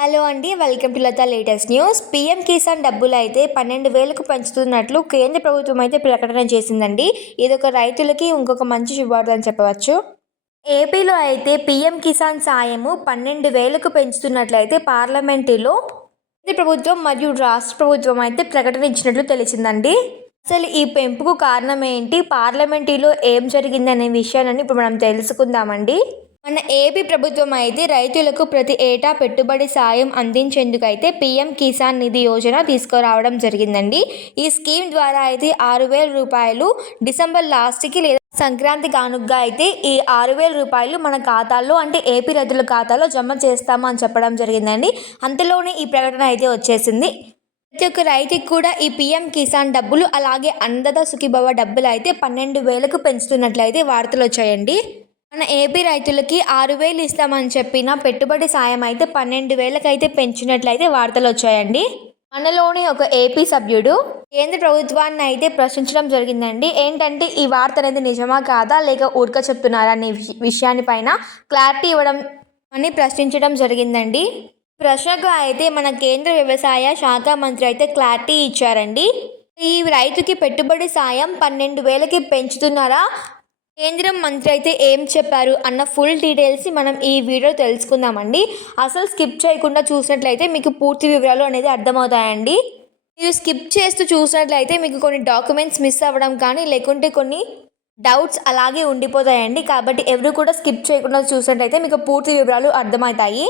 Hello అండి welcome to Latha latest news. PM Kisan డబ్బులు అయితే పన్నెండు వేలకు పెంచుతున్నట్లు కేంద్ర ప్రభుత్వం అయితే ప్రకటన చేసిందండి. ఇది ఒక రైతులకి ఇంకొక మంచి శుభార్త అని చెప్పవచ్చు. ఏపీలో అయితే పీఎం కిసాన్ సాయము పన్నెండు వేలకు పెంచుతున్నట్లయితే పార్లమెంటులో కేంద్ర ప్రభుత్వం మరియు రాష్ట్ర ప్రభుత్వం అయితే ప్రకటన ఇచ్చినట్లు తెలిసిందండి. అసలు ఈ పెంపుకు కారణం ఏంటి? పార్లమెంటులో ఏం జరిగిందనే విషయాన్ని ఇప్పుడు మనం తెలుసుకుందామండి. మన ఏపీ ప్రభుత్వం అయితే రైతులకు ప్రతి ఏటా పెట్టుబడి సాయం అందించేందుకు అయితే పీఎం కిసాన్ నిధి యోజన తీసుకురావడం జరిగిందండి. ఈ స్కీమ్ ద్వారా అయితే ఆరు వేల రూపాయలు డిసెంబర్ లాస్ట్కి లేదా సంక్రాంతి కానుగ్గా అయితే ఈ ఆరు వేల రూపాయలు మన ఖాతాల్లో అంటే ఏపీ రైతుల ఖాతాలో జమ చేస్తామని చెప్పడం జరిగిందండి. అంతలోనే ఈ ప్రకటన అయితే వచ్చేసింది. ప్రతి ఒక్క రైతుకి కూడా ఈ పిఎం కిసాన్ డబ్బులు అలాగే అన్నదాత సుఖీభవ డబ్బులు అయితే పన్నెండు వేలకు పెంచుతున్నట్లయితే వార్తలు వచ్చాయండి. మన ఏపీ రైతులకి ఆరు వేలు ఇస్తామని చెప్పిన పెట్టుబడి సాయం అయితే పన్నెండు వేలకైతే పెంచినట్లయితే వార్తలు వచ్చాయండి. మనలోని ఒక ఏపీ సభ్యుడు కేంద్ర ప్రభుత్వాన్ని అయితే ప్రశ్నించడం జరిగిందండి. ఏంటంటే ఈ వార్త అనేది నిజమా కాదా లేక ఊరిక చెప్తున్నారా అనే విష- విషయాన్ని పైన క్లారిటీ ఇవ్వడం అని ప్రశ్నించడం జరిగిందండి. ప్రశ్నకు అయితే మన కేంద్ర వ్యవసాయ శాఖ మంత్రి అయితే క్లారిటీ ఇచ్చారండి. ఈ రైతుకి పెట్టుబడి సాయం పన్నెండు వేలకి పెంచుతున్నారా? కేంద్రం మంత్రి అయితే ఏం చెప్పారు అన్న ఫుల్ డీటెయిల్స్ మనం ఈ వీడియో తెలుసుకుందామండి. అసలు స్కిప్ చేయకుండా చూసినట్లయితే మీకు పూర్తి వివరాలు అనేది అర్థమవుతాయండి. మీరు స్కిప్ చేస్తూ చూసినట్లయితే మీకు కొన్ని డాక్యుమెంట్స్ మిస్ అవ్వడం కానీ లేకుంటే కొన్ని డౌట్స్ అలాగే ఉండిపోతాయండి. కాబట్టి ఎవరు కూడా స్కిప్ చేయకుండా చూసినట్లయితే మీకు పూర్తి వివరాలు అర్థమవుతాయి.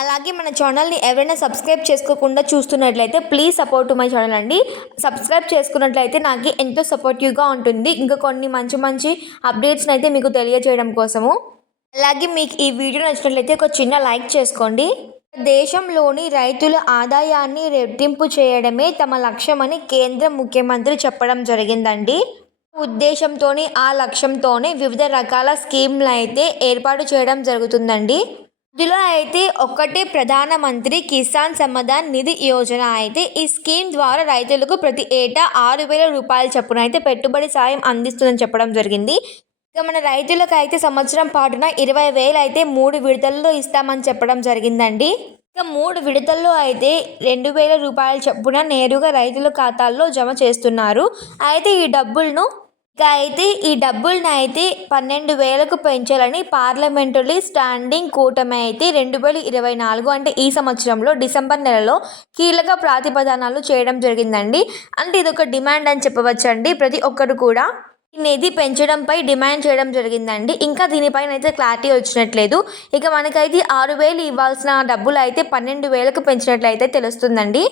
అలాగే మన ఛానల్ని ఎవరైనా సబ్స్క్రైబ్ చేసుకోకుండా చూస్తున్నట్లయితే ప్లీజ్ సపోర్ట్ మై ఛానల్ అండి. సబ్స్క్రైబ్ చేసుకున్నట్లయితే నాకు ఎంతో సపోర్టివ్గా ఉంటుంది. ఇంకా కొన్ని మంచి మంచి అప్డేట్స్ని అయితే మీకు తెలియజేయడం కోసము. అలాగే మీకు ఈ వీడియో నచ్చినట్లయితే ఒక చిన్న లైక్ చేసుకోండి. దేశంలోని రైతుల ఆదాయాన్ని రెట్టింపు చేయడమే తమ లక్ష్యమని కేంద్ర ముఖ్యమంత్రి చెప్పడం జరిగిందండి. ఉద్దేశంతోనే ఆ లక్ష్యంతోనే వివిధ రకాల స్కీమ్లు అయితే ఏర్పాటు చేయడం జరుగుతుందండి. ఇందులో అయితే ఒకటి ప్రధానమంత్రి కిసాన్ సమాధాన్ నిధి యోజన అయితే ఈ స్కీమ్ ద్వారా రైతులకు ప్రతి ఏటా ఆరు వేల రూపాయల చొప్పున అయితే పెట్టుబడి సాయం అందిస్తుందని చెప్పడం జరిగింది. ఇక మన రైతులకు అయితే సంవత్సరం పాటున ఇరవై వేలు అయితే మూడు విడతల్లో ఇస్తామని చెప్పడం జరిగిందండి. ఇక మూడు విడతల్లో అయితే రెండు వేల రూపాయల చొప్పున నేరుగా రైతుల ఖాతాల్లో జమ చేస్తున్నారు. అయితే ఈ డబ్బులను ఇక అయితే ఈ డబ్బులను అయితే పన్నెండు వేలకు పెంచాలని పార్లమెంటరీ స్టాండింగ్ కూటమి అయితే రెండు వేల ఇరవై నాలుగు అంటే ఈ సంవత్సరంలో డిసెంబర్ నెలలో కీలక ప్రాతిపదానాలు చేయడం జరిగిందండి. అంటే ఇది ఒక డిమాండ్ అని చెప్పవచ్చండి. ప్రతి ఒక్కరు కూడా నిధి పెంచడంపై డిమాండ్ చేయడం జరిగిందండి. ఇంకా దీనిపైన అయితే క్లారిటీ వచ్చినట్లేదు. ఇక మనకైతే ఆరు వేలు ఇవ్వాల్సిన డబ్బులు అయితే పన్నెండు వేలకు పెంచినట్లయితే తెలుస్తుందండి.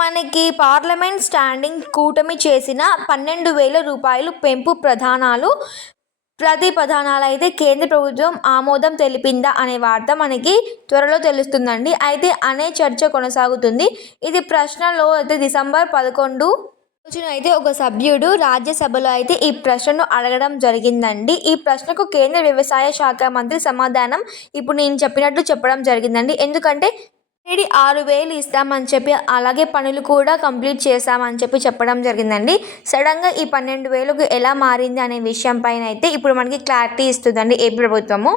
మనకి పార్లమెంట్ స్టాండింగ్ కూటమి చేసిన పన్నెండు వేల రూపాయలు పెంపు ప్రధానాలు ప్రతిపదానాలు అయితే కేంద్ర ప్రభుత్వం ఆమోదం తెలిపిందా అనే వార్త మనకి త్వరలో తెలుస్తుందండి. అయితే అనే చర్చ కొనసాగుతుంది. ఇది ప్రశ్నలో అయితే డిసెంబర్ పదకొండు రోజున అయితే ఒక సభ్యుడు రాజ్యసభలో అయితే ఈ ప్రశ్నను అడగడం జరిగిందండి. ఈ ప్రశ్నకు కేంద్ర వ్యవసాయ శాఖ మంత్రి సమాధానం ఇప్పుడు నేను చెప్పినట్లు చెప్పడం జరిగిందండి. ఎందుకంటే ఆల్రెడీ ఆరు వేలు ఇస్తామని చెప్పి అలాగే పనులు కూడా కంప్లీట్ చేశామని చెప్పి చెప్పడం జరిగిందండి. సడన్గా ఈ పన్నెండు వేలకు ఎలా మారింది అనే విషయం పైన అయితే ఇప్పుడు మనకి క్లారిటీ ఇస్తుందండి ఏ ప్రభుత్వము.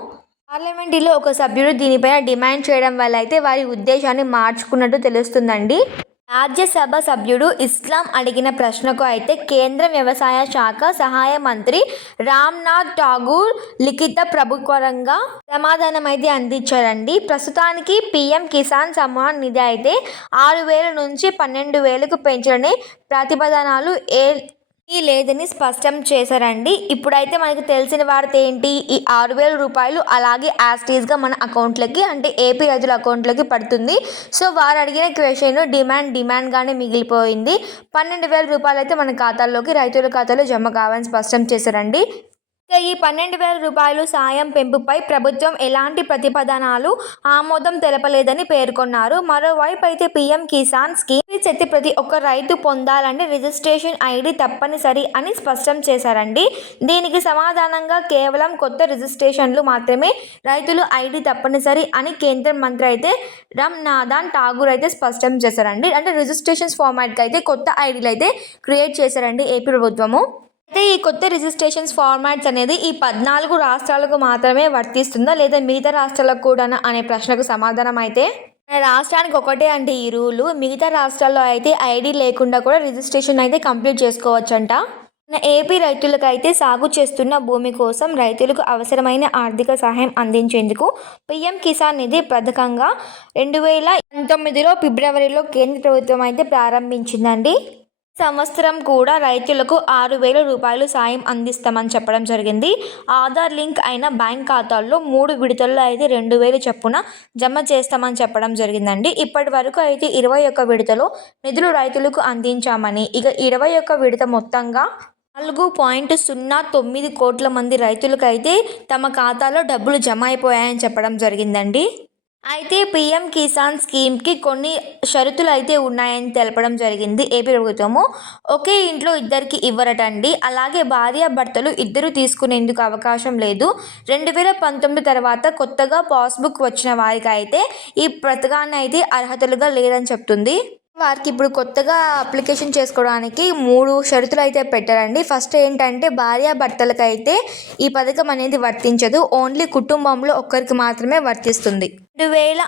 పార్లమెంటులో ఒక సభ్యుడు దీనిపైన డిమాండ్ చేయడం వల్ల అయితే వారి ఉద్దేశాన్ని మార్చుకున్నట్టు తెలుస్తుందండి. రాజ్యసభ సభ్యుడు ఇస్లాం అడిగిన ప్రశ్నకు అయితే కేంద్ర వ్యవసాయ శాఖ సహాయ మంత్రి రామ్నాథ్ ఠాగూర్ లిఖిత ప్రభుత్వరంగా సమాధానం అయితే అందించారండి. ప్రస్తుతానికి పీఎం కిసాన్ సమ్మాన్ నిధి అయితే ఆరు వేల నుంచి పన్నెండు వేలకు పెంచడని ప్రతిపాదనలు ఏ లేదని స్పష్టం చేశారండి. ఇప్పుడైతే మనకు తెలిసిన వార్త ఏంటి? ఈ ఆరు వేల రూపాయలు అలాగే యాస్టీస్గా మన అకౌంట్లకి అంటే ఏపీ రైతుల అకౌంట్లోకి పడుతుంది. సో వారు అడిగిన క్వశ్చన్ డిమాండ్ డిమాండ్గానే మిగిలిపోయింది. పన్నెండు వేల రూపాయలు అయితే మన ఖాతాల్లోకి రైతుల ఖాతాలో జమ కావాలని స్పష్టం చేశారండి. ఇక ఈ పన్నెండు వేల రూపాయలు సాయం పెంపుపై ప్రభుత్వం ఎలాంటి ప్రతిపాదనలు ఆమోదం తెలపలేదని పేర్కొన్నారు. మరోవైపు అయితే పీఎం కిసాన్ స్కీమ్ చెత్త ప్రతి ఒక్క రైతు పొందాలంటే రిజిస్ట్రేషన్ ఐడి తప్పనిసరి అని స్పష్టం చేశారండి. దీనికి సమాధానంగా కేవలం కొత్త రిజిస్ట్రేషన్లు మాత్రమే రైతులు ఐడి తప్పనిసరి అని కేంద్ర మంత్రి అయితే రామ్ నాథన్ ఠాగూర్ అయితే స్పష్టం చేశారండి. అంటే రిజిస్ట్రేషన్స్ ఫార్మాట్కి అయితే కొత్త ఐడీలు అయితే క్రియేట్ చేశారండి ఏపీ ప్రభుత్వము. అయితే ఈ కొత్త రిజిస్ట్రేషన్స్ ఫార్మాట్స్ అనేది ఈ పద్నాలుగు రాష్ట్రాలకు మాత్రమే వర్తిస్తుందా? లేదా మిగతా రాష్ట్రాలకు కూడా అనే ప్రశ్నకు సమాధానం అయితే? మన రాష్ట్రానికి ఒకటే అంటే ఈ రూలు. మిగతా రాష్ట్రాల్లో అయితే ఐడి లేకుండా కూడా రిజిస్ట్రేషన్ అయితే కంప్లీట్ చేసుకోవచ్చంట. ఏపీ రైతులకు అయితే సాగు చేస్తున్న భూమి కోసం రైతులకు అవసరమైన ఆర్థిక సహాయం అందించేందుకు పీఎం కిసాన్ నిధి పథకంగా రెండు వేల పంతొమ్మిదిలో ఫిబ్రవరిలో కేంద్ర ప్రభుత్వం అయితే ప్రారంభించిందండి. సంవత్సరం కూడా రైతులకు ఆరు వేల రూపాయలు సాయం అందిస్తామని చెప్పడం జరిగింది. ఆధార్ లింక్ అయిన బ్యాంక్ ఖాతాల్లో మూడు విడతల్లో అయితే రెండు వేలు చొప్పున జమ చేస్తామని చెప్పడం జరిగిందండి. ఇప్పటి వరకు అయితే ఇరవై ఒక్క విడతలో నిధులు రైతులకు అందించామని ఇక ఇరవై ఒక్క విడత మొత్తంగా నాలుగు పాయింట్ సున్నా తొమ్మిది కోట్ల మంది రైతులకు అయితే తమ ఖాతాలో డబ్బులు జమ అయిపోయాయని చెప్పడం జరిగిందండి. అయితే పీఎం కిసాన్ స్కీమ్కి కొన్ని షరతులు అయితే ఉన్నాయని తెలపడం జరిగింది ఏపీ ప్రభుత్వము. ఒకే ఇంట్లో ఇద్దరికి ఇవ్వరటండి. అలాగే భార్య భర్తలు ఇద్దరు తీసుకునేందుకు అవకాశం లేదు. రెండు వేల పంతొమ్మిది తర్వాత కొత్తగా పాస్బుక్ వచ్చిన వారికి అయితే ఈ పథకాన్ని అయితే అర్హతలుగా లేదని చెప్తుంది. వారికి ఇప్పుడు కొత్తగా అప్లికేషన్ చేసుకోవడానికి మూడు షరతులు అయితే పెట్టారండి. ఫస్ట్ ఏంటంటే భార్య ఈ పథకం అనేది వర్తించదు. ఓన్లీ కుటుంబంలో ఒక్కరికి మాత్రమే వర్తిస్తుంది. రెండు వేల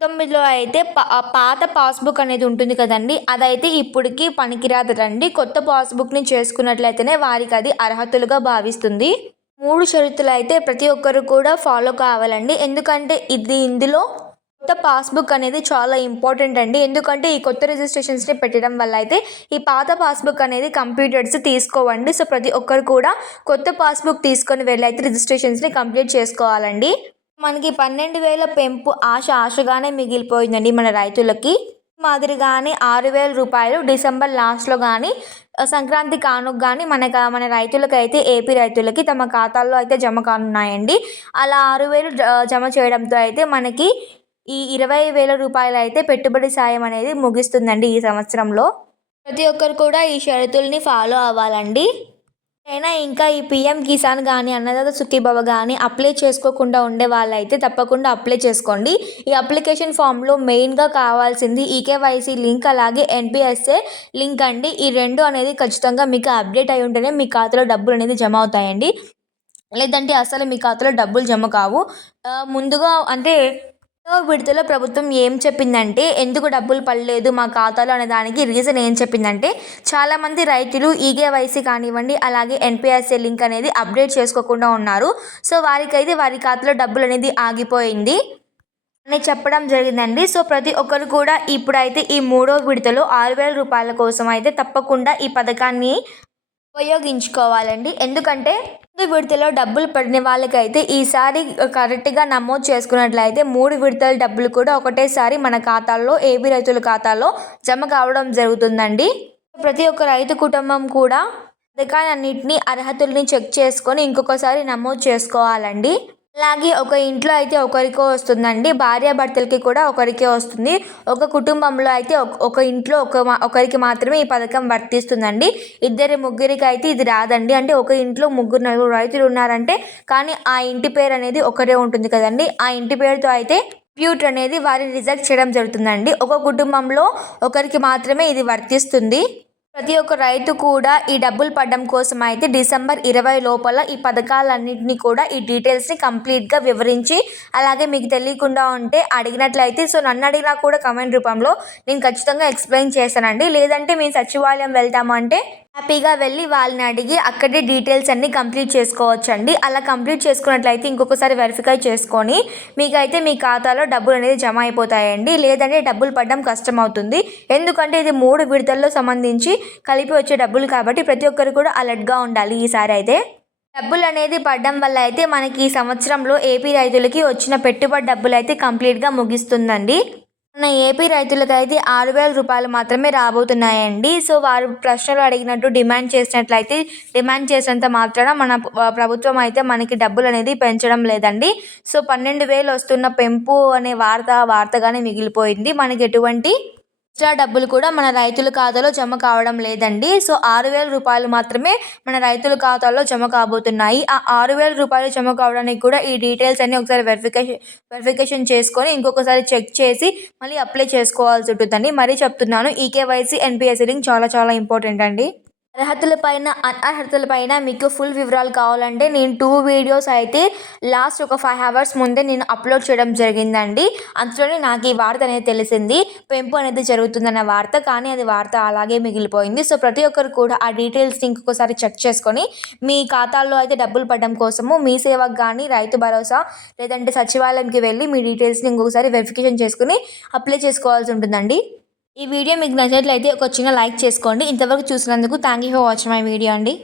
తొమ్మిదిలో అయితే పా పాత పాస్బుక్ అనేది ఉంటుంది కదండి. అదైతే ఇప్పటికి పనికిరాదటండి కొత్త పాస్బుక్ని చేసుకున్నట్లయితేనే వారికి అది అర్హతలుగా భావిస్తుంది. మూడు షరతులు అయితే ప్రతి ఒక్కరు కూడా ఫాలో కావాలండి. ఎందుకంటే ఇది ఇందులో కొత్త పాస్బుక్ అనేది చాలా ఇంపార్టెంట్ అండి. ఎందుకంటే ఈ కొత్త రిజిస్ట్రేషన్స్ని పెట్టడం వల్ల అయితే ఈ పాత పాస్బుక్ అనేది కంప్యూటర్స్ తీసుకోవండి. సో ప్రతి ఒక్కరు కూడా కొత్త పాస్బుక్ తీసుకొని వెళ్ళి అయితే రిజిస్ట్రేషన్స్ని కంప్లీట్ చేసుకోవాలండి. మనకి పన్నెండు వేల పెంపు ఆశ ఆశగానే మిగిలిపోయిందండి మన రైతులకి. మాదిరిగానే ఆరు వేల రూపాయలు డిసెంబర్ లాస్ట్లో కానీ సంక్రాంతి కానుక కానీ మన మన రైతులకు అయితే ఏపీ రైతులకి తమ ఖాతాల్లో అయితే జమ కానున్నాయండి. అలా ఆరు వేలు జమ చేయడంతో అయితే మనకి ఈ ఇరవై వేల రూపాయలు అయితే పెట్టుబడి సాయం అనేది ముగిస్తుందండి ఈ సంవత్సరంలో. ప్రతి ఒక్కరు కూడా ఈ షరతుల్ని ఫాలో అవ్వాలండి. అయినా ఇంకా ఈ పిఎం కిసాన్ కానీ అన్నదాత సుఖీభవ కానీ అప్లై చేసుకోకుండా ఉండే వాళ్ళైతే తప్పకుండా అప్లై చేసుకోండి. ఈ అప్లికేషన్ ఫామ్లో మెయిన్గా కావాల్సింది ఈకేవైసీ లింక్ అలాగే ఎన్పిఎస్ఏ లింక్ అండి. ఈ రెండు అనేది ఖచ్చితంగా మీకు అప్డేట్ అయి ఉంటేనే మీ ఖాతాలో డబ్బులు అనేది జమ అవుతాయండి. లేదంటే అసలు మీ ఖాతాలో డబ్బులు జమ కావు. ముందుగా అంటే విడతలో ప్రభుత్వం ఏం చెప్పిందంటే ఎందుకు డబ్బులు పడలేదు మా ఖాతాలో అనే దానికి రీజన్ ఏం చెప్పిందంటే చాలామంది రైతులు ఈకేవైసీ కానివ్వండి అలాగే ఎన్పిఎస్ఏ లింక్ అనేది అప్డేట్ చేసుకోకుండా ఉన్నారు. సో వారికైతే వారి ఖాతాలో డబ్బులు అనేది ఆగిపోయింది అని చెప్పడం జరిగిందండి. సో ప్రతి ఒక్కరు కూడా ఇప్పుడైతే ఈ మూడో విడతలో ఆరు వేల రూపాయల కోసం అయితే తప్పకుండా ఈ పథకాన్ని ఉపయోగించుకోవాలండి. ఎందుకంటే ముందు విడతలో డబ్బులు పడిన వాళ్ళకైతే ఈసారి కరెక్ట్గా నమోదు చేసుకున్నట్లయితే మూడు విడతల డబ్బులు కూడా ఒకటేసారి మన ఖాతాల్లో ఏపీ రైతుల ఖాతాలో జమ కావడం జరుగుతుందండి. ప్రతి ఒక్క రైతు కుటుంబం కూడా పథకాలన్నింటినీ అర్హతల్ని చెక్ చేసుకొని ఇంకొకసారి నమోదు చేసుకోవాలండి. అలాగే ఒక ఇంట్లో అయితే ఒకరికో వస్తుందండి. భార్యాభర్తలకి కూడా ఒకరికే వస్తుంది. ఒక కుటుంబంలో అయితే ఒక ఇంట్లో ఒక ఒకరికి మాత్రమే ఈ పథకం వర్తిస్తుందండి. ఇద్దరి ముగ్గురికి అయితే ఇది రాదండి. అంటే ఒక ఇంట్లో ముగ్గురు నలుగురు రైతులు ఉన్నారంటే కానీ ఆ ఇంటి పేరు అనేది ఒకటే ఉంటుంది కదండి. ఆ ఇంటి పేరుతో అయితే ప్యూట్ అనేది వారిని రిజెక్ట్ చేయడం జరుగుతుందండి. ఒక కుటుంబంలో ఒకరికి మాత్రమే ఇది వర్తిస్తుంది. ప్రతి ఒక్క రైతు కూడా ఈ డబ్బులు పడడం కోసం అయితే డిసెంబర్ ఇరవై లోపల ఈ పథకాలన్నింటినీ కూడా ఈ డీటెయిల్స్ని కంప్లీట్గా వివరించి అలాగే మీకు తెలియకుండా ఉంటే అడిగినట్లయితే సో నన్ను అడిగినా కూడా కమెంట్ రూపంలో నేను ఖచ్చితంగా ఎక్స్ప్లెయిన్ చేస్తానండి. లేదంటే మేము సచివాలయం వెళ్తామంటే హ్యాపీగా వెళ్ళి వాళ్ళని అడిగి అక్కడే డీటెయిల్స్ అన్నీ కంప్లీట్ చేసుకోవచ్చు అండి అలా కంప్లీట్ చేసుకున్నట్లయితే ఇంకొకసారి వెరిఫై చేసుకొని మీకైతే మీ ఖాతాలో డబ్బులు అనేది జమ అయిపోతాయండి. లేదంటే డబ్బులు పడడం కష్టం అవుతుంది ఎందుకంటే ఇది మూడు విడతల్లో సంబంధించి కలిపి వచ్చే డబ్బులు కాబట్టి ప్రతి ఒక్కరు కూడా అలర్ట్గా ఉండాలి ఈసారి అయితే. డబ్బులు అనేది పడడం వల్ల అయితే మనకి ఈ సంవత్సరంలో ఏపీ రైతులకి వచ్చిన పెట్టుబడి డబ్బులు అయితే కంప్లీట్గా ముగిస్తుందండి. మన ఏపీ రైతులకైతే ఆరు వేల రూపాయలు మాత్రమే రాబోతున్నాయండి. సో వారు ప్రశ్నలు అడిగినట్టు డిమాండ్ చేసినట్లయితే డిమాండ్ చేసినంత మాత్రాన మన ప్రభుత్వం అయితే మనకి డబ్బులు అనేది పెంచడం లేదండి. సో పన్నెండు వేలు వస్తున్న పెంపు అనే వార్త వార్తగానే మిగిలిపోయింది. మనకి ఎటువంటి ఎక్స్ట్రా డబ్బులు కూడా మన రైతుల ఖాతాలో జమ కావడం లేదండి. సో ఆరు వేల రూపాయలు మాత్రమే మన రైతుల ఖాతాలో జమ కాబోతున్నాయి. ఆ ఆరు వేల రూపాయలు జమ కావడానికి కూడా ఈ డీటెయిల్స్ అన్ని ఒకసారి వెరిఫికేషన్ వెరిఫికేషన్ చేసుకొని ఇంకొకసారి చెక్ చేసి మళ్ళీ అప్లై చేసుకోవాల్సి ఉంటుందండి. మరీ చెప్తున్నాను ఈకేవైసీ ఎన్పిఎస్సీ లింక్ చాలా చాలా ఇంపార్టెంట్ అండి. అర్హతలపైన అనర్హతలపైన మీకు ఫుల్ వివరాలు కావాలంటే నేను టూ వీడియోస్ అయితే లాస్ట్ ఒక ఫైవ్ అవర్స్ ముందే నేను అప్లోడ్ చేయడం జరిగిందండి. అందులోనే నాకు ఈ వార్త అనేది తెలిసింది. పెంపు అనేది జరుగుతుందన్న వార్త కానీ అది వార్త అలాగే మిగిలిపోయింది. సో ప్రతి ఒక్కరు కూడా ఆ డీటెయిల్స్ని ఇంకొకసారి చెక్ చేసుకొని మీ ఖాతాల్లో అయితే డబ్బులు పడడం కోసము మీ సేవకు కానీ రైతు భరోసా లేదంటే సచివాలయంకి వెళ్ళి మీ డీటెయిల్స్ని ఇంకొకసారి వెరిఫికేషన్ చేసుకుని అప్లై చేసుకోవాల్సి ఉంటుందండి. ఈ వీడియో మీకు నచ్చినట్లయితే ఒక చిన్న లైక్ చేసుకోండి. ఇంతవరకు చూసినందుకు thank you for watching my video అండి.